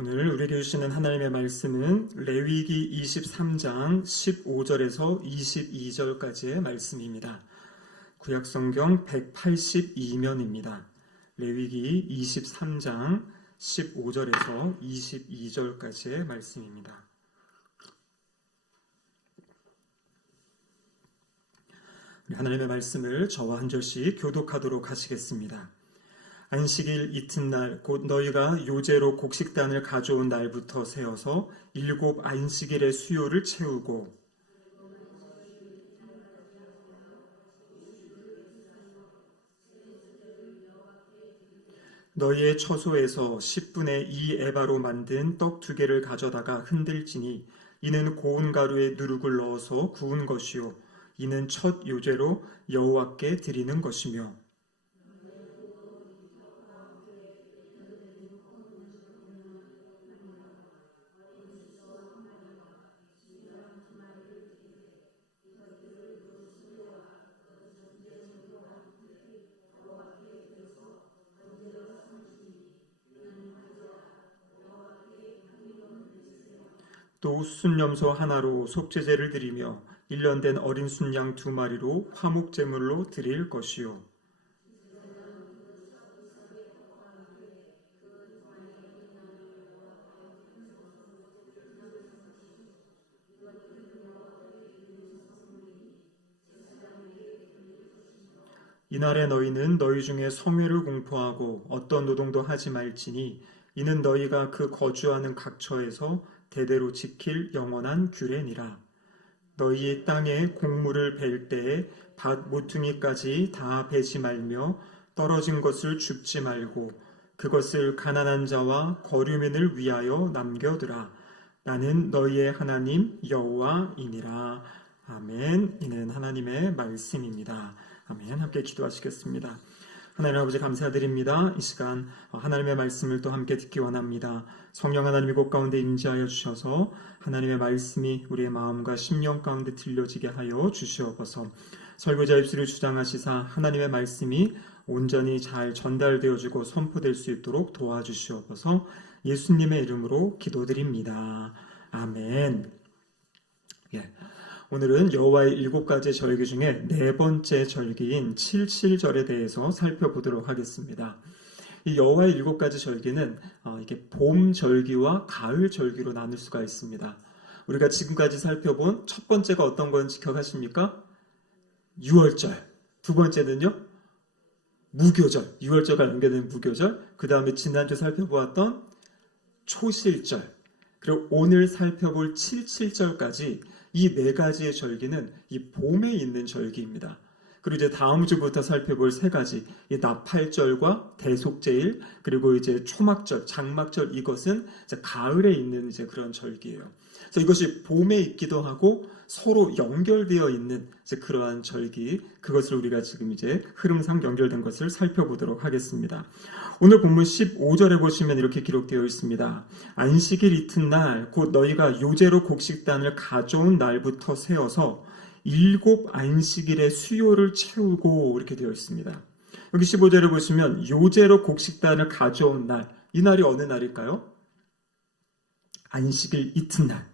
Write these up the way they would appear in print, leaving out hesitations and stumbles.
오늘 우리에게 주시는 하나님의 말씀은 레위기 23장 15절에서 22절까지의 말씀입니다. 구약성경 182면입니다. 레위기 23장 15절에서 22절까지의 말씀입니다. 하나님의 말씀을 저와 한 절씩 교독하도록 하시겠습니다. 안식일 이튿날 곧 너희가 요제로 곡식단을 가져온 날부터 세어서 7 안식일의 수요를 채우고 너희의 처소에서 10분의 2 에바로 만든 떡 2개를 가져다가 흔들지니 이는 고운 가루에 누룩을 넣어서 구운 것이요 이는 첫 요제로 여호와께 드리는 것이며 또 순염소 하나로 속죄제를 드리며 1년 된 어린 순양 2마리로 화목제물로 드릴 것이요 이날에 너희는 너희 중에 성회를 공포하고 어떤 노동도 하지 말지니 이는 너희가 그 거주하는 각처에서 대대로 지킬 영원한 규례니라. 너희의 땅에 곡물을 벨 때에 밭 모퉁이까지 다 베지 말며 떨어진 것을 줍지 말고 그것을 가난한 자와 거류민을 위하여 남겨두라. 나는 너희의 하나님 여호와이니라. 아멘. 이는 하나님의 말씀입니다. 아멘. 함께 기도하시겠습니다. 하나님 아버지 감사드립니다. 이 시간 하나님의 말씀을 또 함께 듣기 원합니다. 성령 하나님이 곳 가운데 임재하여 주셔서 하나님의 말씀이 우리의 마음과 심령 가운데 들려지게 하여 주시옵소서. 설교자 입술을 주장하시사 하나님의 말씀이 온전히 잘 전달되어지고 선포될 수 있도록 도와주시옵소서. 예수님의 이름으로 기도드립니다. 아멘. 오늘은 여호와의 7가지 절기 중에 4번째 절기인 77절에 대해서 살펴보도록 하겠습니다. 이 여호와의 7가지 절기는 이게 봄 절기와 가을 절기로 나눌 수가 있습니다. 우리가 지금까지 살펴본 첫 번째가 어떤 건지 기억하십니까? 유월절. 두 번째는요? 무교절. 유월절과 연계된 무교절. 그 다음에 지난주 살펴보았던 초실절. 그리고 오늘 살펴볼 77절까지 이 4가지의 절기는 이 봄에 있는 절기입니다. 그리고 이제 다음 주부터 살펴볼 3가지, 이 나팔절과 대속제일, 그리고 이제 초막절, 장막절, 이것은 이제 가을에 있는 이제 그런 절기예요. 그래서 이것이 봄에 있기도 하고 서로 연결되어 있는 이제 그러한 절기, 그것을 우리가 지금 이제 흐름상 연결된 것을 살펴보도록 하겠습니다. 오늘 본문 15절에 보시면 이렇게 기록되어 있습니다. 안식일 이튿날 곧 너희가 요제로 곡식단을 가져온 날부터 세어서 7 안식일의 수요를 채우고 이렇게 되어 있습니다. 여기 15절에 보시면 요제로 곡식단을 가져온 날, 이 날이 어느 날일까요? 안식일 이튿날.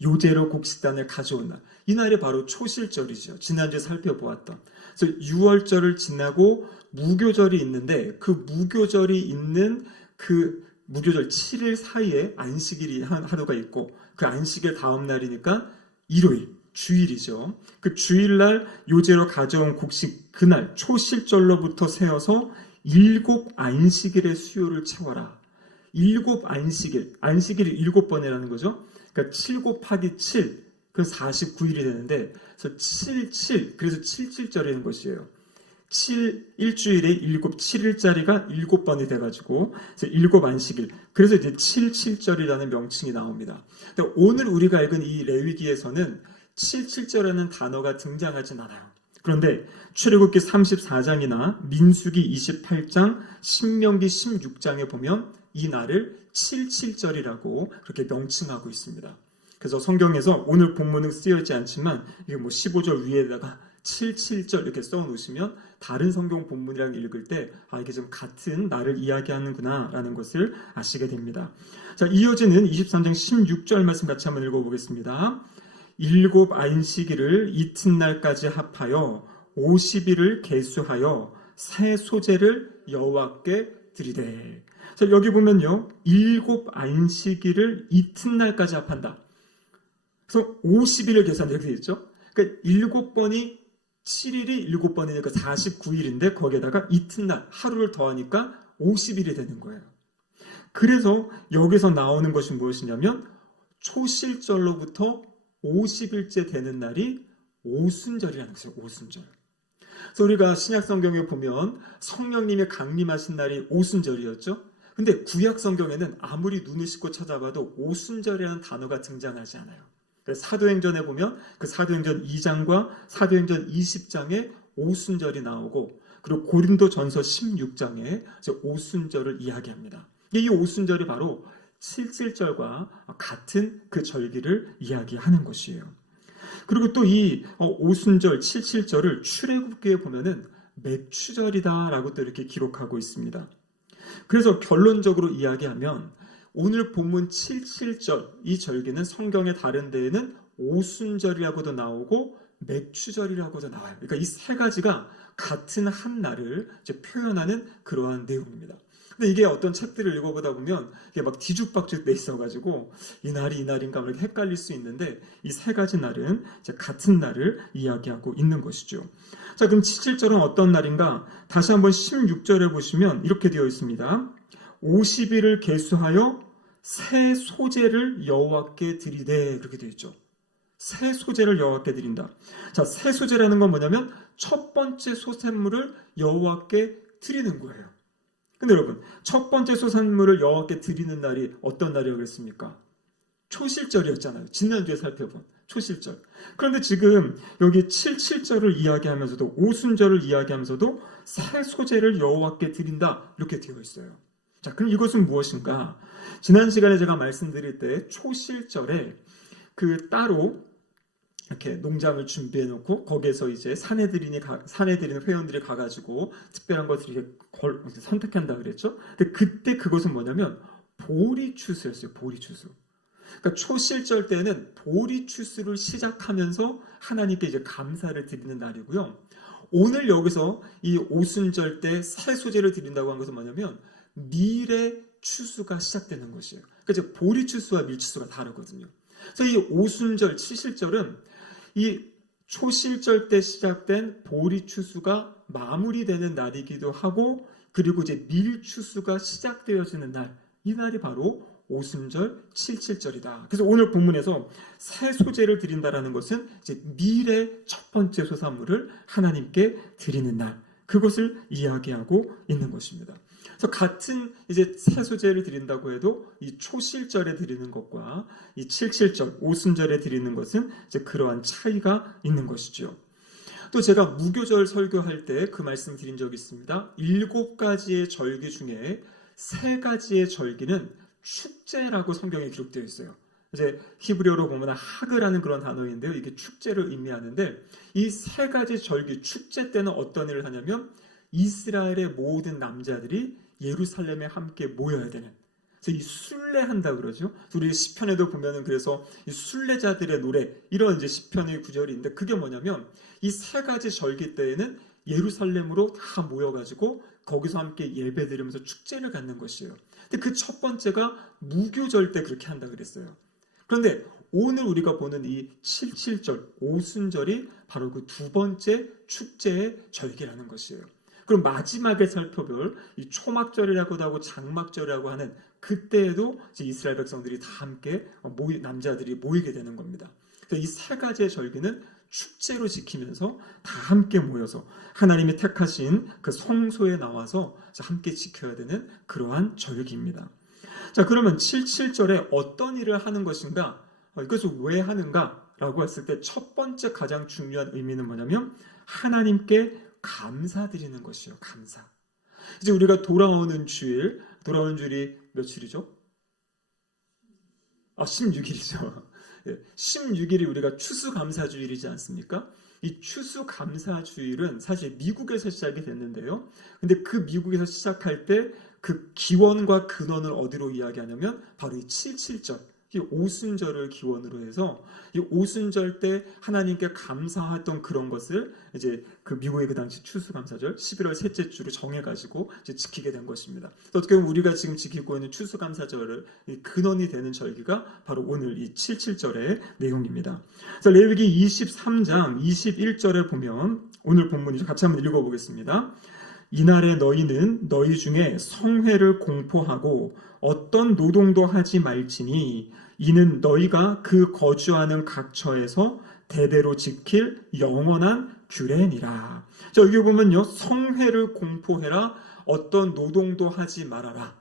요제로 곡식단을 가져온 날. 이 날이 바로 초실절이죠. 지난주에 살펴보았던. 그래서 6월절을 지나고 무교절이 있는데 그 무교절이 있는 그 무교절 7일 사이에 안식일이 하루가 있고 그 안식일 다음 날이니까 일요일, 주일이죠. 그 주일날 요제로 가져온 곡식 그날 초실절로부터 세어서 7 안식일의 수요를 채워라. 7 안식일, 안식일이 7번이라는 거죠. 그러니까 7 곱하기 7, 그 49일이 되는데, 그래서 77, 그래서 77절이라는 것이에요. 7, 일주일에 7일짜리가 7번이 돼가지고, 그래서 7 안식일. 그래서 이제 77절이라는 명칭이 나옵니다. 근데 오늘 우리가 읽은 이 레위기에서는 77절이라는 단어가 등장하진 않아요. 그런데 출애굽기 34장이나 민수기 28장, 신명기 16장에 보면 이 날을 77절이라고 그렇게 명칭하고 있습니다. 그래서 성경에서 오늘 본문은 쓰여있지 않지만 이게 15절 위에다가 7절 이렇게 써놓으시면 다른 성경 본문이랑 읽을 때 이게 좀 같은 날을 이야기하는구나 라는 것을 아시게 됩니다. 자, 이어지는 23장 16절 말씀 같이 한번 읽어보겠습니다. 일곱 안식일을 이튿날까지 합하여 50일을 계수하여 새 소재를 여호와께 드리되. 자, 여기 보면요, 일곱 안식일을 이튿날까지 합한다. 그래서 50일을 계산해 이렇게 되죠. 그러니까 7번이 7일이 7번이니까 49일인데 거기에다가 이튿날 하루를 더하니까 50일이 되는 거예요. 그래서 여기서 나오는 것이 무엇이냐면 초실절로부터 50일째 되는 날이 오순절이라는 것이에요. 오순절. 그래서 우리가 신약 성경에 보면 성령님이 강림하신 날이 오순절이었죠. 근데 구약 성경에는 아무리 눈을 씻고 찾아봐도 오순절이라는 단어가 등장하지 않아요. 사도행전에 보면 그 사도행전 2장과 사도행전 20장에 오순절이 나오고, 그리고 고린도전서 16장에 오순절을 이야기합니다. 이 오순절이 바로 7.7절과 같은 그 절기를 이야기하는 것이에요. 그리고 또 이 오순절 7.7절을 출애굽기에 보면은 맥추절이다라고 또 이렇게 기록하고 있습니다. 그래서 결론적으로 이야기하면 오늘 본문 7.7절 이 절기는 성경의 다른 데에는 오순절이라고도 나오고 맥추절이라고도 나와요. 그러니까 이 세 가지가 같은 한 날을 이제 표현하는 그러한 내용입니다. 근데 이게 어떤 책들을 읽어보다 보면 이게 막 뒤죽박죽 돼 있어가지고 이 날이 이 날인가 이렇게 헷갈릴 수 있는데, 이 세 가지 날은 이제 같은 날을 이야기하고 있는 것이죠. 자, 그럼 7.7절은 어떤 날인가? 다시 한번 16절에 보시면 이렇게 되어 있습니다. 50일을 계수하여 새 소재를 여호와께 드리되, 그렇게 되어 있죠. 새 소재를 여호와께 드린다. 자, 새 소재라는 건 뭐냐면 첫 번째 소산물을 여호와께 드리는 거예요. 근데 여러분, 첫 번째 소산물을 여호와께 드리는 날이 어떤 날이었겠습니까? 초실절이었잖아요. 지난주에 살펴본 초실절. 그런데 지금 여기 7.7절을 이야기하면서도 오순절을 이야기하면서도 새 소재를 여호와께 드린다 이렇게 되어 있어요. 자, 그럼 이것은 무엇인가? 지난 시간에 제가 말씀드릴 때 초실절에 그 따로 이렇게 농장을 준비해 놓고 거기에서 이제 사내들인 회원들이 가가지고 특별한 것을 이렇게 선택한다 그랬죠. 근데 그때 그것은 뭐냐면 보리추수였어요. 보리추수. 그러니까 초실절 때는 보리추수를 시작하면서 하나님께 이제 감사를 드리는 날이고요. 오늘 여기서 이 오순절 때 새 소재를 드린다고 한 것은 뭐냐면 밀의 추수가 시작되는 것이에요. 그러니까 보리추수와 밀추수가 다르거든요. 그래서 이 오순절, 칠실절은 이 초실절 때 시작된 보리추수가 마무리되는 날이기도 하고, 그리고 이제 밀추수가 시작되어지는 날, 이 날이 바로 오순절 7.7절이다. 그래서 오늘 본문에서 새 소재를 드린다라는 것은 이제 밀의 첫 번째 소산물을 하나님께 드리는 날, 그것을 이야기하고 있는 것입니다. 그래서 같은 이제 새 소재를 드린다고 해도 이 초실절에 드리는 것과 이 7.7절 오순절에 드리는 것은 이제 그러한 차이가 있는 것이죠. 또 제가 무교절 설교할 때 그 말씀 드린 적이 있습니다. 7가지의 절기 중에 3가지의 절기는 축제라고 성경에 기록되어 있어요. 이제 히브리어로 보면 하그라는 그런 단어인데요. 이게 축제를 의미하는데, 이 3가지 절기 축제 때는 어떤 일을 하냐면 이스라엘의 모든 남자들이 예루살렘에 함께 모여야 되는, 그래서 이 순례한다 그러죠. 우리 시편에도 보면은 그래서 이 순례자들의 노래 이런 이제 시편의 구절이 있는데, 그게 뭐냐면 이 3가지 절기 때에는 예루살렘으로 다 모여가지고 거기서 함께 예배드리면서 축제를 갖는 것이에요. 근데 그 첫 번째가 무교절 때 그렇게 한다 그랬어요. 그런데 오늘 우리가 보는 이 7.7절 오순절이 바로 그 두 번째 축제의 절기라는 것이에요. 그럼 마지막에 살펴볼 이 초막절이라고도 하고 장막절이라고 하는 그때에도 이스라엘 백성들이 다 함께 남자들이 모이게 되는 겁니다. 이 3가지의 절기는 축제로 지키면서 다 함께 모여서 하나님이 택하신 그 성소에 나와서 함께 지켜야 되는 그러한 절기입니다. 자, 그러면 7.7절에 어떤 일을 하는 것인가? 이것을 왜 하는가? 라고 했을 때 첫 번째 가장 중요한 의미는 뭐냐면 하나님께 감사드리는 것이요. 감사. 이제 우리가 돌아오는 주일이 며칠이죠? 16일이죠. 16일이 우리가 추수감사주일이지 않습니까? 이 추수감사주일은 사실 미국에서 시작이 됐는데요. 근데 그 미국에서 시작할 때 그 기원과 근원을 어디로 이야기하냐면 바로 이 77절, 이 오순절을 기원으로 해서 이 오순절 때 하나님께 감사했던 그런 것을 이제 그 미국의 그 당시 추수감사절 11월 셋째 주로 정해가지고 이제 지키게 된 것입니다. 어떻게 보면 우리가 지금 지키고 있는 추수감사절을 근원이 되는 절기가 바로 오늘 이 77절의 내용입니다. 그래서 레위기 23장 21절에 보면 오늘 본문이죠. 같이 한번 읽어보겠습니다. 이날에 너희는 너희 중에 성회를 공포하고 어떤 노동도 하지 말지니 이는 너희가 그 거주하는 각처에서 대대로 지킬 영원한 규례니라. 자, 여기 보면요, 성회를 공포해라, 어떤 노동도 하지 말아라.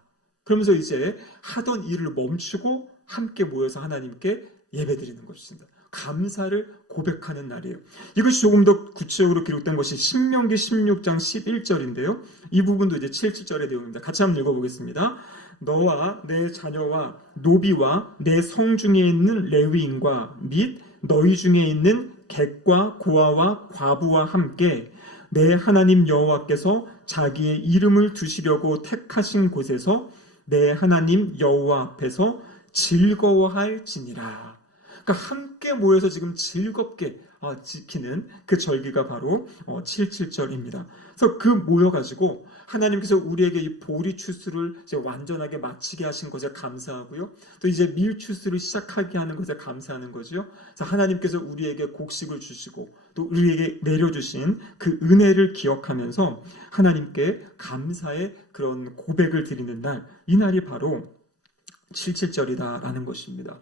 그러면서 이제 하던 일을 멈추고 함께 모여서 하나님께 예배드리는 것입니다. 감사를 고백하는 날이에요. 이것이 조금 더 구체적으로 기록된 것이 신명기 16장 11절인데요. 이 부분도 이제 77절의 내용입니다. 같이 한번 읽어보겠습니다. 너와 내 자녀와 노비와 내 성중에 있는 레위인과 및 너희 중에 있는 객과 고아와 과부와 함께 내 하나님 여호와께서 자기의 이름을 두시려고 택하신 곳에서 내 하나님 여호와 앞에서 즐거워할지니라. 그러니까 함께 모여서 지금 즐겁게 지키는 그 절기가 바로 77절입니다. 그래서 그 모여가지고 하나님께서 우리에게 이 보리 추수를 이제 완전하게 마치게 하신 것에 감사하고요. 또 이제 밀 추수를 시작하게 하는 것에 감사하는 거죠. 그래서 하나님께서 우리에게 곡식을 주시고 또 우리에게 내려주신 그 은혜를 기억하면서 하나님께 감사의 그런 고백을 드리는 날, 이 날이 바로 77절이다라는 것입니다.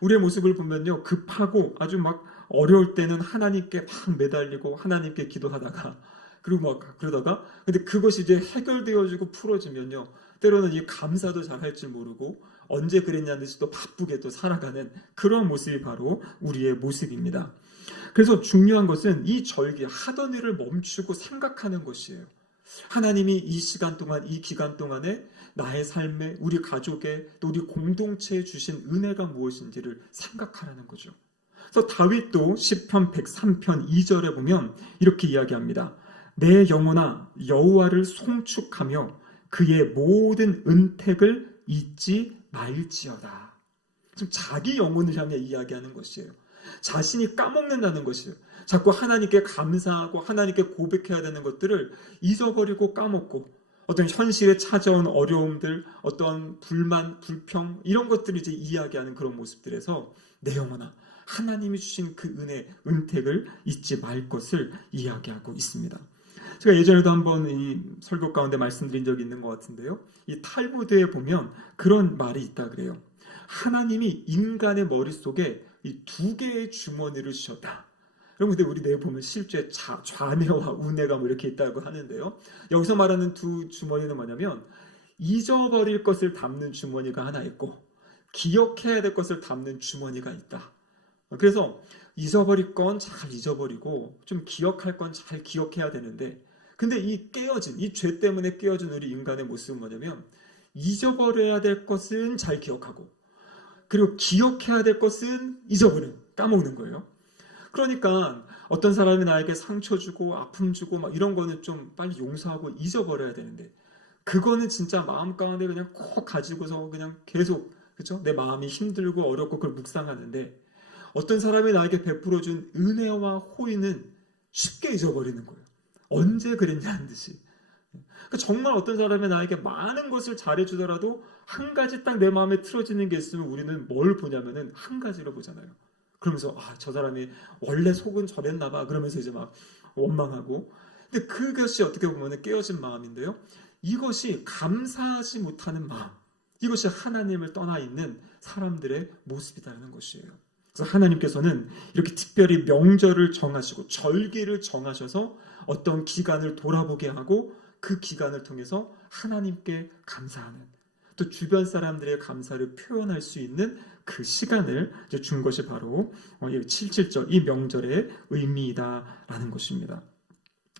우리의 모습을 보면요, 급하고 아주 막 어려울 때는 하나님께 막 매달리고 하나님께 기도하다가 그리고 막 그러다가 근데 그것이 이제 해결되어지고 풀어지면요, 때로는 이 감사도 잘 할 줄 모르고 언제 그랬냐는 듯이 또 바쁘게 또 살아가는 그런 모습이 바로 우리의 모습입니다. 그래서 중요한 것은 이 절기 하던 일을 멈추고 생각하는 것이에요. 하나님이 이 시간 동안, 이 기간 동안에 나의 삶에, 우리 가족에, 또 우리 공동체에 주신 은혜가 무엇인지를 생각하라는 거죠. 그래서 다윗도 시편 103편 2절에 보면 이렇게 이야기합니다. 내 영혼아 여호와를 송축하며 그의 모든 은택을 잊지 말지어다. 지금 자기 영혼을 향해 이야기하는 것이에요. 자신이 까먹는다는 것이에요. 자꾸 하나님께 감사하고 하나님께 고백해야 되는 것들을 잊어버리고 까먹고 어떤 현실에 찾아온 어려움들, 어떤 불만, 불평 이런 것들을 이제 이야기하는 그런 모습들에서 내 영혼아 하나님이 주신 그 은혜, 은택을 잊지 말 것을 이야기하고 있습니다. 제가 예전에도 한번 이 설교 가운데 말씀드린 적이 있는 것 같은데요. 이 탈무드에 보면 그런 말이 있다 그래요. 하나님이 인간의 머릿속에 이 두 개의 주머니를 주셨다. 여러분, 근데 우리 내에 보면 실제 좌뇌와 우뇌가 뭐 이렇게 있다고 하는데요. 여기서 말하는 두 주머니는 뭐냐면 잊어버릴 것을 담는 주머니가 하나 있고 기억해야 될 것을 담는 주머니가 있다. 그래서 잊어버릴 건 잘 잊어버리고 좀 기억할 건 잘 기억해야 되는데, 근데 이 깨어진, 이 죄 때문에 깨어진 우리 인간의 모습은 뭐냐면 잊어버려야 될 것은 잘 기억하고 그리고 기억해야 될 것은 잊어버리는, 까먹는 거예요. 그러니까 어떤 사람이 나에게 상처 주고 아픔 주고 막 이런 거는 좀 빨리 용서하고 잊어버려야 되는데, 그거는 진짜 마음 가운데 그냥 꼭 가지고서 그냥 계속, 그렇죠? 내 마음이 힘들고 어렵고 그걸 묵상하는데, 어떤 사람이 나에게 베풀어준 은혜와 호의는 쉽게 잊어버리는 거예요. 언제 그랬냐는 듯이. 그러니까 정말 어떤 사람이 나에게 많은 것을 잘해주더라도 한 가지 딱 내 마음에 틀어지는 게 있으면 우리는 뭘 보냐면은 한 가지로 보잖아요. 그러면서 저 사람이 원래 속은 저랬나 봐 그러면서 이제 막 원망하고, 근데 그것이 어떻게 보면 깨어진 마음인데요, 이것이 감사하지 못하는 마음, 이것이 하나님을 떠나 있는 사람들의 모습이라는 것이에요. 그래서 하나님께서는 이렇게 특별히 명절을 정하시고 절기를 정하셔서 어떤 기간을 돌아보게 하고 그 기간을 통해서 하나님께 감사하는, 또 주변 사람들의 감사를 표현할 수 있는 그 시간을 준 것이 바로 77절 이 명절의 의미이다라는 것입니다.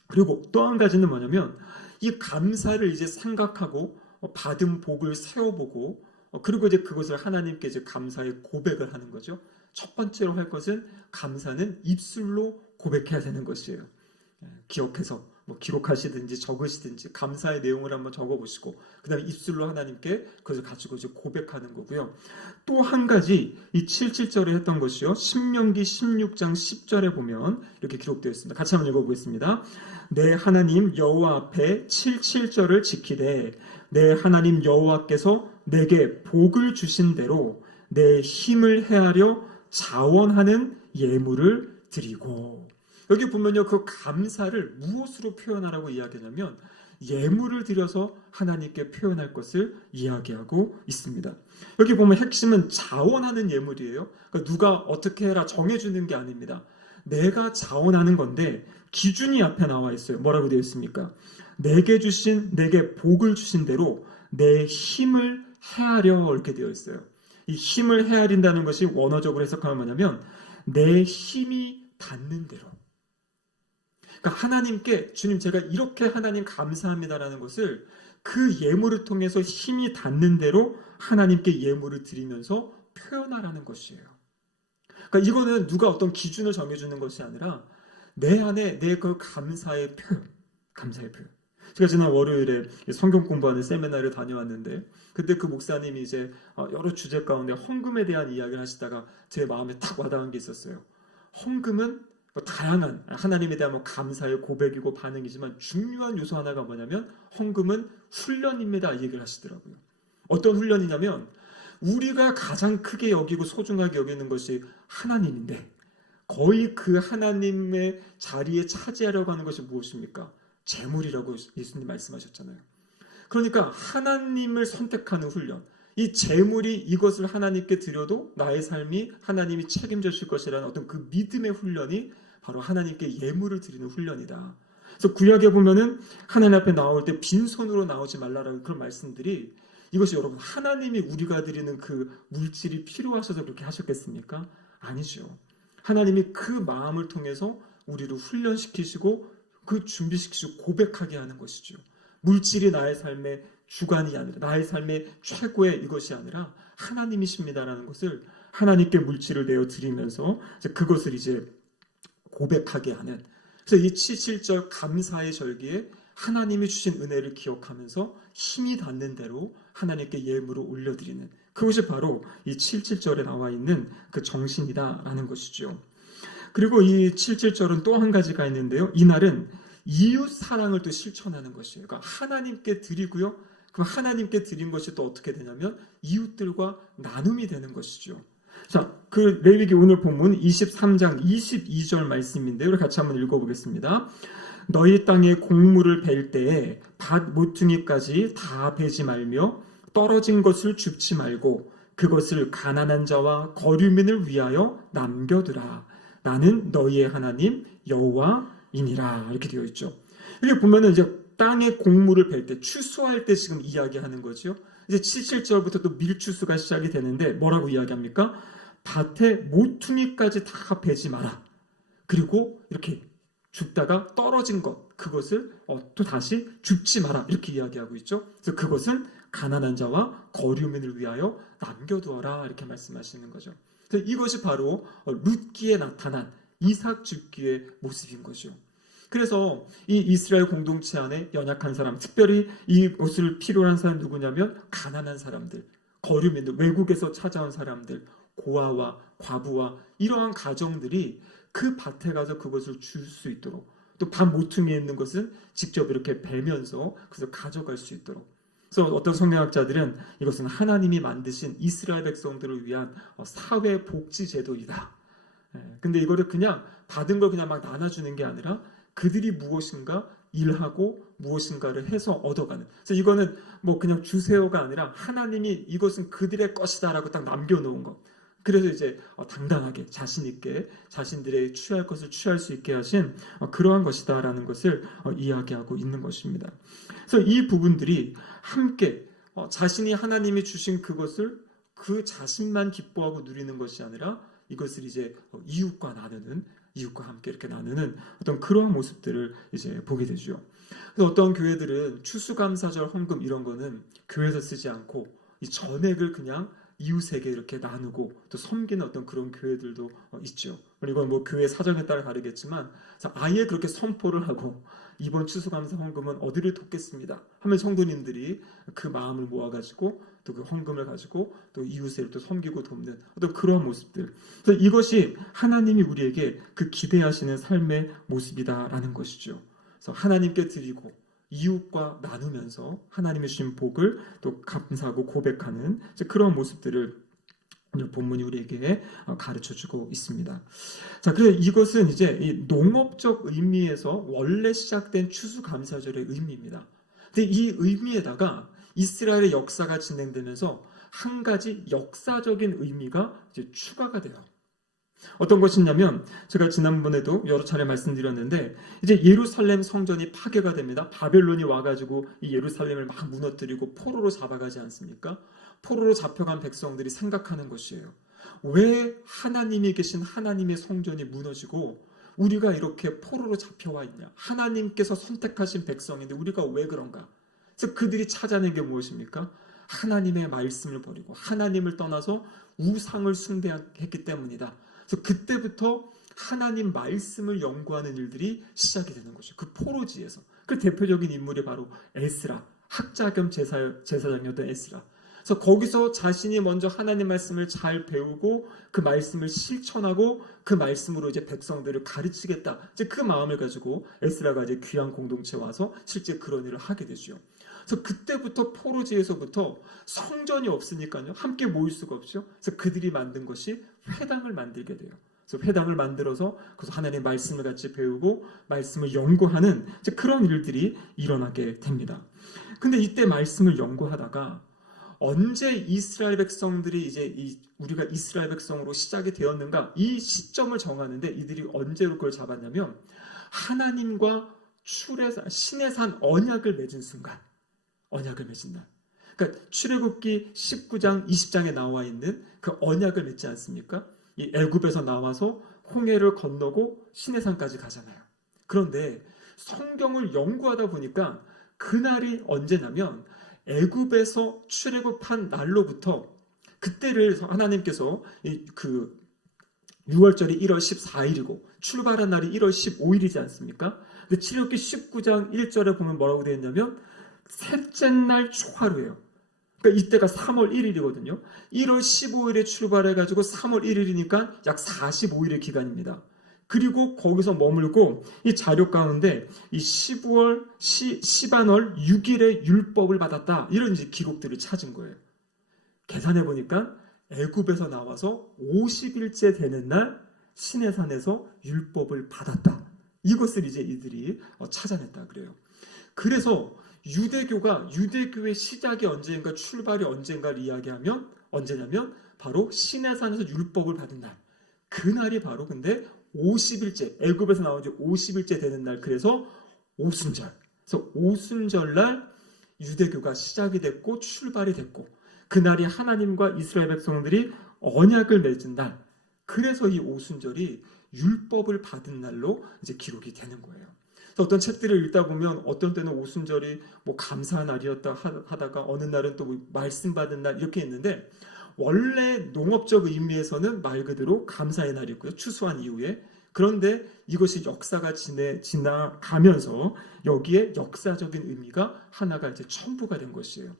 그리고 또 한 가지는 뭐냐면 이 감사를 이제 생각하고 받은 복을 세워보고 그리고 이제 그것을 하나님께 이제 감사의 고백을 하는 거죠. 첫 번째로 할 것은 감사는 입술로 고백해야 되는 것이에요. 기억해서 기록하시든지 적으시든지 감사의 내용을 한번 적어보시고 그 다음에 입술로 하나님께 그것을 가지고 이제 고백하는 거고요. 또 한 가지 이 77절에 했던 것이요. 신명기 16장 10절에 보면 이렇게 기록되어 있습니다. 같이 한번 읽어보겠습니다. 내 하나님 여호와 앞에 77절을 지키되 내 하나님 여호와께서 내게 복을 주신 대로 내 힘을 헤아려 자원하는 예물을 드리고. 여기 보면요, 그 감사를 무엇으로 표현하라고 이야기하냐면 예물을 드려서 하나님께 표현할 것을 이야기하고 있습니다. 여기 보면 핵심은 자원하는 예물이에요. 그러니까 누가 어떻게 해라 정해주는 게 아닙니다. 내가 자원하는 건데 기준이 앞에 나와 있어요. 뭐라고 되어 있습니까? 내게 복을 주신 대로 내 힘을 헤아려 이렇게 되어 있어요. 이 힘을 헤아린다는 것이 원어적으로 해석하면 뭐냐면 내 힘이 닿는 대로. 그러니까 하나님께 주님 제가 이렇게 하나님 감사합니다라는 것을 그 예물을 통해서 힘이 닿는 대로 하나님께 예물을 드리면서 표현하라는 것이에요. 그러니까 이거는 누가 어떤 기준을 정해주는 것이 아니라 내 안에 내 그 감사의 표현. 제가 지난 월요일에 성경 공부하는 세미나를 다녀왔는데 그때 그 목사님이 이제 여러 주제 가운데 헌금에 대한 이야기를 하시다가 제 마음에 탁 와닿은 게 있었어요. 헌금은 다양한 하나님에 대한 감사의 고백이고 반응이지만 중요한 요소 하나가 뭐냐면 헌금은 훈련입니다. 이 얘기를 하시더라고요. 어떤 훈련이냐면 우리가 가장 크게 여기고 소중하게 여기는 것이 하나님인데 거의 그 하나님의 자리에 차지하려고 하는 것이 무엇입니까? 재물이라고 예수님 말씀하셨잖아요. 그러니까 하나님을 선택하는 훈련. 이 재물이 이것을 하나님께 드려도 나의 삶이 하나님이 책임져 주실 것이라는 어떤 그 믿음의 훈련이 바로 하나님께 예물을 드리는 훈련이다. 그래서 구약에 보면은 하나님 앞에 나올 때 빈손으로 나오지 말라라는 그런 말씀들이 이것이 여러분 하나님이 우리가 드리는 그 물질이 필요하셔서 그렇게 하셨겠습니까? 아니죠. 하나님이 그 마음을 통해서 우리를 훈련시키시고 그 준비시키시고 고백하게 하는 것이죠. 물질이 나의 삶의 주관이 아니라 나의 삶의 최고의 이것이 아니라 하나님이십니다라는 것을 하나님께 물질을 내어 드리면서 그것을 이제 고백하게 하는. 그래서 이 77절 감사의 절기에 하나님이 주신 은혜를 기억하면서 힘이 닿는 대로 하나님께 예물을 올려드리는 그것이 바로 이 77절에 나와 있는 그 정신이다라는 것이죠. 그리고 이 77절은 또 한 가지가 있는데요. 이날은 이웃 사랑을 또 실천하는 것이에요. 그러니까 하나님께 드리고요. 그럼 하나님께 드린 것이 또 어떻게 되냐면 이웃들과 나눔이 되는 것이죠. 자, 그 레위기 오늘 본문 23장 22절 말씀인데요. 우리 같이 한번 읽어보겠습니다. 너희 땅에 곡물을 벨 때에 밭 모퉁이까지 다 베지 말며 떨어진 것을 줍지 말고 그것을 가난한 자와 거류민을 위하여 남겨두라. 나는 너희의 하나님 여호와이니라. 이렇게 되어 있죠. 여기 보면은 이제 땅에 곡물을 벨 때 추수할 때 지금 이야기하는 거죠. 이제 77절부터 또 밀추수가 시작이 되는데 뭐라고 이야기합니까? 밭에 모퉁이까지 다 베지 마라. 그리고 이렇게 줍다가 떨어진 것 그것을 또 다시 줍지 마라. 이렇게 이야기하고 있죠. 그래서 그것은 가난한 자와 거류민을 위하여 남겨두어라. 이렇게 말씀하시는 거죠. 그래서 이것이 바로 룻기에 나타난 이삭 줍기의 모습인 거죠. 그래서 이 이스라엘 공동체 안에 연약한 사람, 특별히 이것을 필요로 한 사람 누구냐면 가난한 사람들, 거류민들, 외국에서 찾아온 사람들, 고아와 과부와 이러한 가정들이 그 밭에 가서 그것을 줄 수 있도록 또 밭 모퉁이에 있는 것은 직접 이렇게 베면서 그것을 가져갈 수 있도록. 그래서 어떤 성경학자들은 이것은 하나님이 만드신 이스라엘 백성들을 위한 사회 복지 제도이다. 근데 이거를 그냥 받은 걸 그냥 막 나눠주는 게 아니라 그들이 무엇인가 일하고 무엇인가를 해서 얻어가는. 그래서 이거는 뭐 그냥 주세요가 아니라 하나님이 이것은 그들의 것이다라고 딱 남겨놓은 것. 그래서 이제 당당하게 자신 있게 자신들의 취할 것을 취할 수 있게 하신 그러한 것이다라는 것을 이야기하고 있는 것입니다. 그래서 이 부분들이 함께 자신이 하나님이 주신 그것을 그 자신만 기뻐하고 누리는 것이 아니라 이것을 이제 이웃과 나누는, 이웃과 함께 이렇게 나누는 어떤 그러한 모습들을 이제 보게 되죠. 그래서 어떤 교회들은 추수감사절 헌금 이런 거는 교회에서 쓰지 않고 이 전액을 그냥 이웃에게 이렇게 나누고 또 섬기는 어떤 그런 교회들도 있죠. 그리고 뭐 교회 사정에 따라 다르겠지만 아예 그렇게 선포를 하고 이번 추수감사 헌금은 어디를 돕겠습니다 하면 성도님들이 그 마음을 모아가지고 또 그 헌금을 가지고 또 이웃을 또 섬기고 돕는 어떤 그런 모습들. 그래서 이것이 하나님이 우리에게 그 기대하시는 삶의 모습이다라는 것이죠. 그래서 하나님께 드리고 이웃과 나누면서 하나님의 주신 복을 또 감사하고 고백하는 그런 모습들을 오늘 본문이 우리에게 가르쳐주고 있습니다. 자, 그래서 이것은 이제 이 농업적 의미에서 원래 시작된 추수감사절의 의미입니다. 근데 이 의미에다가 이스라엘의 역사가 진행되면서 한 가지 역사적인 의미가 이제 추가가 돼요. 어떤 것이냐면 제가 지난번에도 여러 차례 말씀드렸는데 이제 예루살렘 성전이 파괴가 됩니다. 바벨론이 와가지고 이 예루살렘을 막 무너뜨리고 포로로 잡아가지 않습니까? 포로로 잡혀간 백성들이 생각하는 것이에요. 왜 하나님이 계신 하나님의 성전이 무너지고 우리가 이렇게 포로로 잡혀와 있냐? 하나님께서 선택하신 백성인데 우리가 왜 그런가? 그래서 그들이 찾아낸 게 무엇입니까? 하나님의 말씀을 버리고 하나님을 떠나서 우상을 숭배했기 때문이다. 그래서 그때부터 하나님 말씀을 연구하는 일들이 시작이 되는 거죠. 그 포로지에서. 그 대표적인 인물이 바로 에스라, 학자 겸 제사장이었던 에스라. 그래서 거기서 자신이 먼저 하나님 말씀을 잘 배우고 그 말씀을 실천하고 그 말씀으로 이제 백성들을 가르치겠다. 이제 그 마음을 가지고 에스라가 이제 귀한 공동체에 와서 실제 그런 일을 하게 되죠. 그래서 그때부터 포로지에서부터 성전이 없으니까요. 함께 모일 수가 없죠. 그래서 그들이 만든 것이 회당을 만들게 돼요. 그래서 회당을 만들어서 그래서 하나님의 말씀을 같이 배우고 말씀을 연구하는 이제 그런 일들이 일어나게 됩니다. 근데 이때 말씀을 연구하다가 언제 이스라엘 백성들이 이제 우리가 이스라엘 백성으로 시작이 되었는가 이 시점을 정하는데 이들이 언제로 그걸 잡았냐면 하나님과 신의 산 언약을 맺은 순간 언약을 맺은 날. 그러니까 출애굽기 19장 20장에 나와 있는 그 언약을 맺지 않습니까? 이 애굽에서 나와서 홍해를 건너고 시내산까지 가잖아요. 그런데 성경을 연구하다 보니까 그날이 언제냐면 애굽에서 출애굽한 날로부터 그때를 하나님께서 그 6월절이 1월 14일이고 출발한 날이 1월 15일이지 않습니까? 근데 출애굽기 19장 1절에 보면 뭐라고 되어 있냐면 셋째 날 초하루예요. 그러니까 이때가 3월 1일이거든요. 1월 15일에 출발해가지고 3월 1일이니까 약 45일의 기간입니다. 그리고 거기서 머물고 이 자료 가운데 이 시반월 6일에 율법을 받았다. 이런 이제 기록들을 찾은 거예요. 계산해 보니까 애굽에서 나와서 50일째 되는 날 시내산에서 율법을 받았다. 이것을 이제 이들이 찾아냈다 그래요. 그래서 유대교의 시작이 언제인가 출발이 언제인가를 이야기하면 언제냐면 바로 시내산에서 율법을 받은 날. 그날이 바로 근데 50일째 애굽에서 나온 지 50일째 되는 날. 그래서 오순절. 그래서 오순절날 유대교가 시작이 됐고 출발이 됐고 그날이 하나님과 이스라엘 백성들이 언약을 맺은 날. 그래서 이 오순절이 율법을 받은 날로 이제 기록이 되는 거예요. 어떤 책들을 읽다 보면 어떤 때는 오순절이 뭐 감사한 날이었다 하다가 어느 날은 또 말씀 받은 날 이렇게 있는데 원래 농업적 의미에서는 말 그대로 감사의 날이었고요. 추수한 이후에. 그런데 이것이 역사가 지나가면서 여기에 역사적인 의미가 하나가 이제 첨부가 된 것이에요.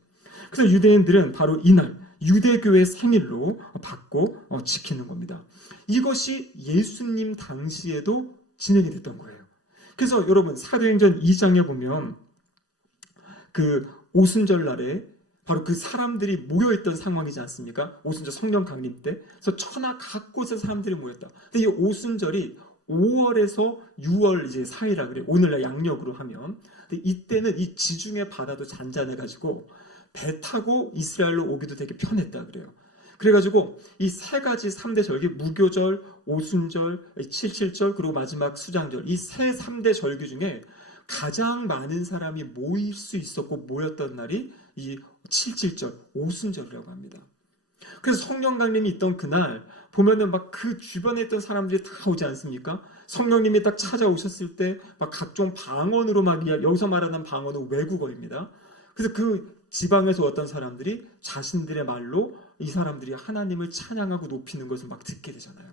그래서 유대인들은 바로 이날 유대교의 생일로 받고 지키는 겁니다. 이것이 예수님 당시에도 진행이 됐던 거예요. 그래서 여러분 사도행전 2장에 보면 그 오순절 날에 바로 그 사람들이 모여있던 상황이지 않습니까? 오순절 성령 강림 때. 그래서 천하 각곳에 사람들이 모였다. 근데 이 오순절이 5월에서 6월 이제 사이라 그래요. 오늘날 양력으로 하면. 근데 이때는 이 지중해 바다도 잔잔해가지고 배 타고 이스라엘로 오기도 되게 편했다 그래요. 그래가지고 이 세 가지 3대 절기 무교절, 오순절, 칠칠절 그리고 마지막 수장절 이 세 3대 절기 중에 가장 많은 사람이 모일 수 있었고 모였던 날이 이 칠칠절 오순절이라고 합니다. 그래서 성령 강림이 있던 그날 보면은 막 그 주변에 있던 사람들이 다 오지 않습니까? 성령님이 딱 찾아오셨을 때 막 각종 방언으로 막 여기서 말하는 방언은 외국어입니다. 그래서 그 지방에서 어떤 사람들이 자신들의 말로 이 사람들이 하나님을 찬양하고 높이는 것을 막 듣게 되잖아요.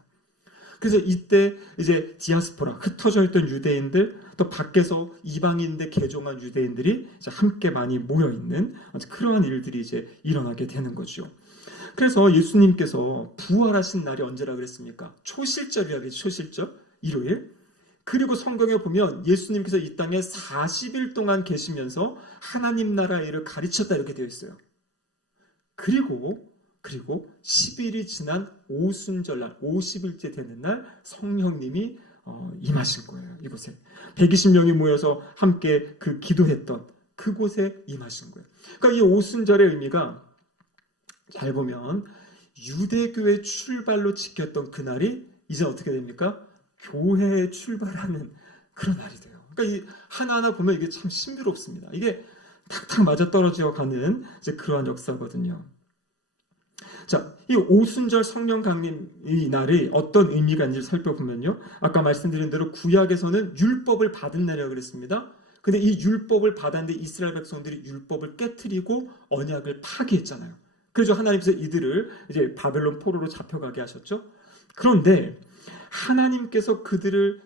그래서 이때 이제 디아스포라, 흩어져 있던 유대인들, 또 밖에서 이방인들 개종한 유대인들이 이제 함께 많이 모여 있는 그러한 일들이 이제 일어나게 되는 거죠. 그래서 예수님께서 부활하신 날이 언제라 그랬습니까? 초실절이라고 했죠. 초실절, 일요일. 그리고 성경에 보면 예수님께서 이 땅에 40일 동안 계시면서 하나님 나라의 일을 가르쳤다 이렇게 되어 있어요. 그리고 10일이 지난 오순절날, 50일째 되는 날 성령님이 임하신 거예요. 이곳에 120명이 모여서 함께 그 기도했던 그곳에 임하신 거예요. 그러니까 이 오순절의 의미가 잘 보면 유대교의 출발로 지켰던 그날이 이제 어떻게 됩니까? 교회에 출발하는 그런 날이 돼요. 그러니까 이 하나하나 보면 이게 참 신비롭습니다. 이게 탁탁 맞아 떨어져 가는 이제 그러한 역사거든요. 자, 이 오순절 성령 강림 이 날이 어떤 의미가 있는지 살펴보면요. 아까 말씀드린 대로 구약에서는 율법을 받은 날이라고 그랬습니다. 근데 이 율법을 받았는데 이스라엘 백성들이 율법을 깨트리고 언약을 파기했잖아요. 그래서 하나님께서 이들을 이제 바벨론 포로로 잡혀가게 하셨죠. 그런데 하나님께서 그들을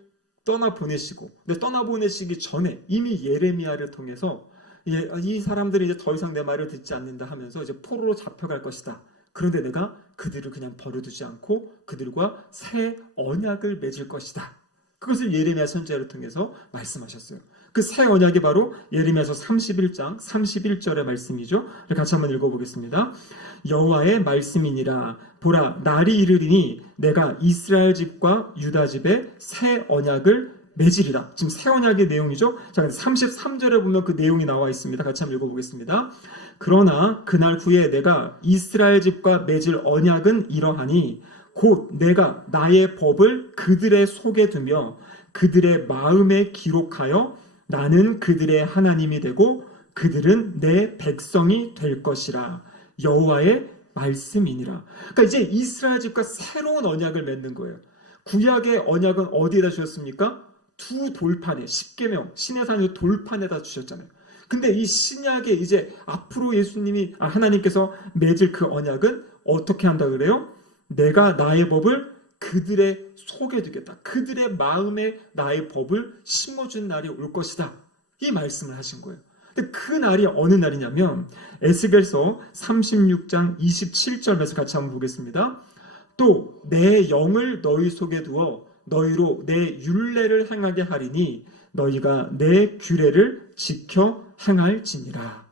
떠나보내시고, 근데 떠나보내시기 전에 이미 예레미야를 통해서 이 사람들이 이제 더 이상 내 말을 듣지 않는다 하면서 이제 포로로 잡혀갈 것이다. 그런데 내가 그들을 그냥 버려두지 않고 그들과 새 언약을 맺을 것이다. 그것을 예레미야 선지자를 통해서 말씀하셨어요. 그 새 언약이 바로 예레미야서 31장 31절의 말씀이죠. 같이 한번 읽어보겠습니다. 여호와의 말씀이니라. 보라, 날이 이르리니 내가 이스라엘 집과 유다 집에 새 언약을 맺으리라. 지금 새 언약의 내용이죠. 자, 33절에 보면 그 내용이 나와 있습니다. 같이 한번 읽어보겠습니다. 그러나 그날 후에 내가 이스라엘 집과 맺을 언약은 이러하니 곧 내가 나의 법을 그들의 속에 두며 그들의 마음에 기록하여 나는 그들의 하나님이 되고 그들은 내 백성이 될 것이라. 여호와의 말씀이니라. 그러니까 이제 이스라엘 집과 새로운 언약을 맺는 거예요. 구약의 언약은 어디에다 주셨습니까? 두 돌판에, 십계명, 시내산의 돌판에다 주셨잖아요. 근데 이 신약에 이제 앞으로 하나님께서 맺을 그 언약은 어떻게 한다 그래요? 내가 나의 법을 그들의 속에 두겠다. 그들의 마음에 나의 법을 심어준 날이 올 것이다. 이 말씀을 하신 거예요. 근데 그 날이 어느 날이냐면 에스겔서 36장 27절 말씀 같이 한번 보겠습니다. 또 내 영을 너희 속에 두어 너희로 내 율례를 행하게 하리니 너희가 내 규례를 지켜 행할지니라.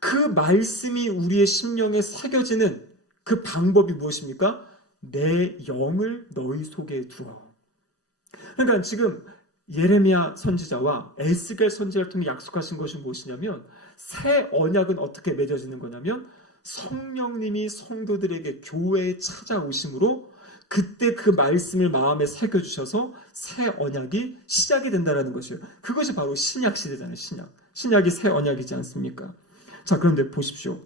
그 말씀이 우리의 심령에 새겨지는 그 방법이 무엇입니까? 내 영을 너희 속에 두어. 그러니까 지금 예레미야 선지자와 에스겔 선지자를 통해 약속하신 것이 무엇이냐면 새 언약은 어떻게 맺어지는 거냐면 성령님이 성도들에게 교회에 찾아오심으로 그때 그 말씀을 마음에 새겨주셔서 새 언약이 시작이 된다는 것이에요. 그것이 바로 신약 시대잖아요. 신약이 새 언약이지 않습니까? 자, 그런데 보십시오.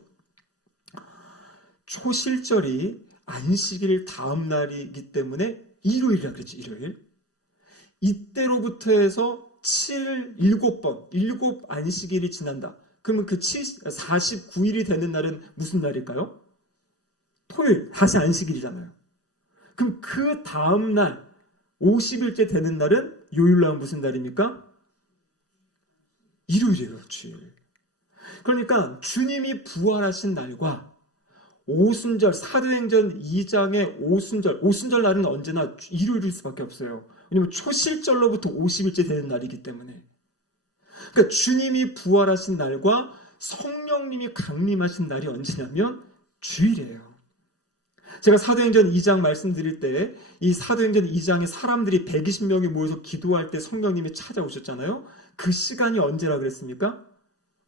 초실절이 안식일 다음 날이기 때문에 일요일이라 그랬죠. 일요일. 이때로부터 해서 7번, 7 안식일이 지난다. 그러면 그 49일이 되는 날은 무슨 날일까요? 토요일, 다시 안식일이잖아요. 그럼 그 다음 날 50일째 되는 날은 요일날 무슨 날입니까? 일요일이에요. 그렇지. 그러니까 주님이 부활하신 날과 오순절, 사도행전 2장의 오순절 날은 언제나 일요일일 수밖에 없어요. 왜냐하면 초실절로부터 50일째 되는 날이기 때문에. 그러니까 주님이 부활하신 날과 성령님이 강림하신 날이 언제냐면 주일이에요. 제가 사도행전 2장 말씀드릴 때 이 사도행전 2장에 사람들이 120명이 모여서 기도할 때 성령님이 찾아오셨잖아요. 그 시간이 언제라 그랬습니까?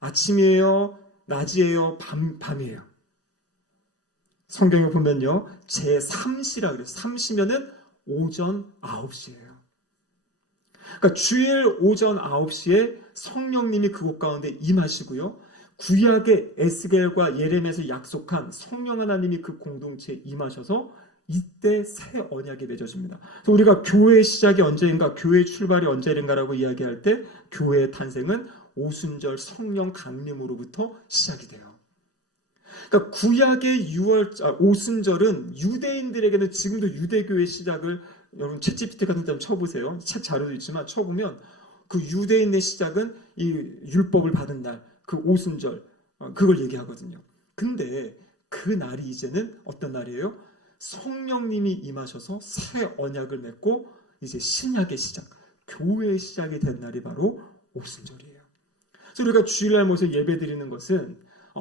아침이에요? 낮이에요? 밤이에요? 성경에 보면요. 제3시라 그래요. 3시면은 오전 9시예요. 그러니까 주일 오전 9시에 성령님이 그곳 가운데 임하시고요. 구약의 에스겔과 예레미야에서 약속한 성령 하나님이 그 공동체에 임하셔서 이때 새 언약이 맺어집니다. 그래서 우리가 교회의 시작이 언제인가, 교회의 출발이 언제인가라고 이야기할 때 교회의 탄생은 오순절 성령 강림으로부터 시작이 돼요. 그러니까 구약의 오순절은 유대인들에게는 지금도 유대교의 시작을, 여러분 챗GPT 같은 데 한번 쳐보세요. 책 자료도 있지만 쳐보면 그 유대인의 시작은 이 율법을 받은 날, 그 오순절, 그걸 얘기하거든요. 근데 그 날이 이제는 어떤 날이에요? 성령님이 임하셔서 새 언약을 맺고 이제 신약의 시작, 교회의 시작이 된 날이 바로 오순절이에요. 그래서 우리가 주일날 모여서 예배 드리는 것은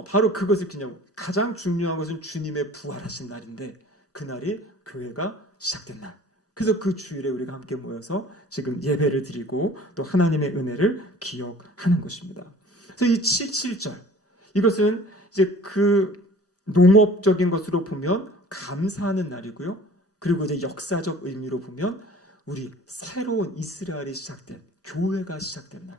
바로 그것을 그냥, 가장 중요한 것은 주님의 부활하신 날인데 그날이 교회가 시작된 날. 그래서 그 주일에 우리가 함께 모여서 지금 예배를 드리고 또 하나님의 은혜를 기억하는 것입니다. 그래서 이 77절, 이것은 이제 그 농업적인 것으로 보면 감사하는 날이고요. 그리고 이제 역사적 의미로 보면 우리 새로운 이스라엘이 시작된, 교회가 시작된 날.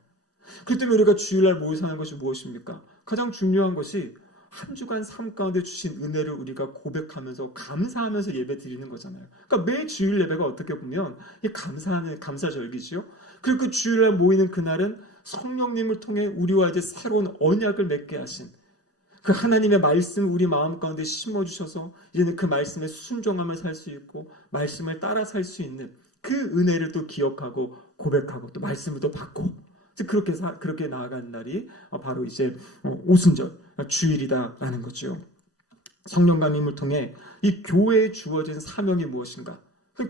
그렇기 때문에 우리가 주일날 모여서 하는 것이 무엇입니까? 가장 중요한 것이 한 주간 삶 가운데 주신 은혜를 우리가 고백하면서 감사하면서 예배 드리는 거잖아요. 그러니까 매 주일 예배가 어떻게 보면 이 감사하는 감사절기지요. 그리고 그 주일날 모이는 그날은 성령님을 통해 우리와 이제 새로운 언약을 맺게 하신 그 하나님의 말씀을 우리 마음 가운데 심어주셔서 이제는 그 말씀에 순종하며 살 수 있고 말씀을 따라 살 수 있는 그 은혜를 또 기억하고 고백하고 또 말씀을 또 받고 그렇게 나아가는 날이 바로 이제 오순절 주일이다라는 거죠. 성령감임을 통해 이 교회에 주어진 사명이 무엇인가?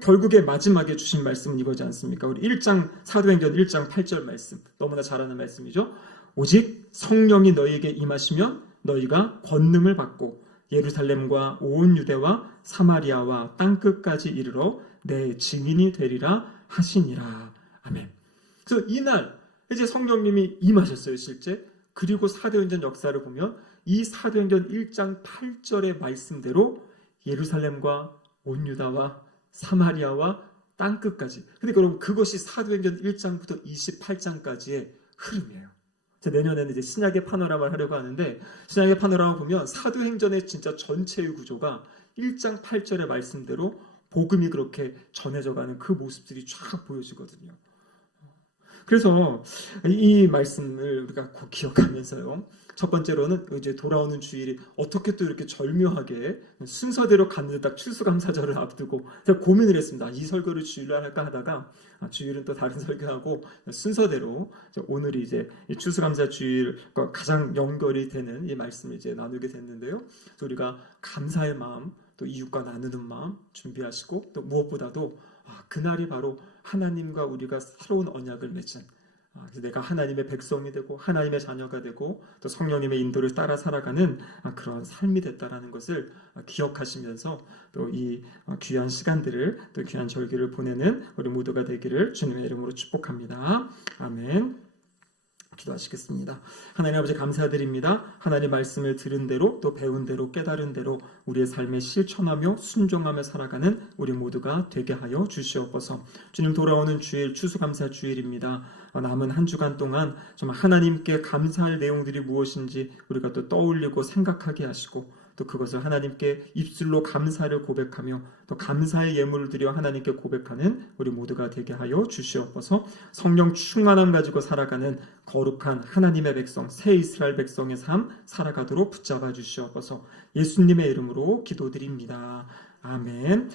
결국에 마지막에 주신 말씀은 이거지 않습니까? 우리 사도행전 1장 8절 말씀, 너무나 잘 아는 말씀이죠. 오직 성령이 너희에게 임하시면 너희가 권능을 받고 예루살렘과 온 유대와 사마리아와 땅끝까지 이르러 내 증인이 되리라 하시니라. 아멘. 그래서 이날 이제 성령님이 임하셨어요, 실제. 그리고 사도행전 역사를 보면 이 사도행전 1장 8절의 말씀대로 예루살렘과 온 유다와 사마리아와 땅끝까지. 근데 여러분 그것이 사도행전 1장부터 28장까지의 흐름이에요. 내년에는 이제 신약의 파노라마를 하려고 하는데 신약의 파노라마 보면 사도행전의 진짜 전체의 구조가 1장 8절의 말씀대로 복음이 그렇게 전해져가는 그 모습들이 쫙 보여지거든요. 그래서 이 말씀을 우리가 꼭 기억하면서요. 첫 번째로는 이제 돌아오는 주일이 어떻게 또 이렇게 절묘하게 순서대로 갔는데 딱 추수감사절을 앞두고 제가 고민을 했습니다. 이 설교를 주일날 할까 하다가 주일은 또 다른 설교하고 순서대로 오늘이 이제 추수감사 주일과 가장 연결이 되는 이 말씀을 이제 나누게 됐는데요. 그래서 우리가 감사의 마음, 또 이웃과 나누는 마음 준비하시고 또 무엇보다도 그날이 바로 하나님과 우리가 새로운 언약을 맺은, 그래서 내가 하나님의 백성이 되고 하나님의 자녀가 되고 또 성령님의 인도를 따라 살아가는 그런 삶이 됐다라는 것을 기억하시면서 또 이 귀한 시간들을, 또 귀한 절기를 보내는 우리 모두가 되기를 주님의 이름으로 축복합니다. 아멘. 기도하시겠습니다. 하나님 아버지 감사드립니다. 하나님 말씀을 들은 대로 또 배운 대로 깨달은 대로 우리의 삶에 실천하며 순종하며 살아가는 우리 모두가 되게 하여 주시옵소서. 주님, 돌아오는 주일 추수감사 주일입니다. 남은 한 주간 동안 정말 하나님께 감사할 내용들이 무엇인지 우리가 또 떠올리고 생각하게 하시고 또 그것을 하나님께 입술로 감사를 고백하며 또 감사의 예물을 드려 하나님께 고백하는 우리 모두가 되게 하여 주시옵소서. 성령 충만함 가지고 살아가는 거룩한 하나님의 백성, 새 이스라엘 백성의 삶 살아가도록 붙잡아 주시옵소서. 예수님의 이름으로 기도드립니다. 아멘.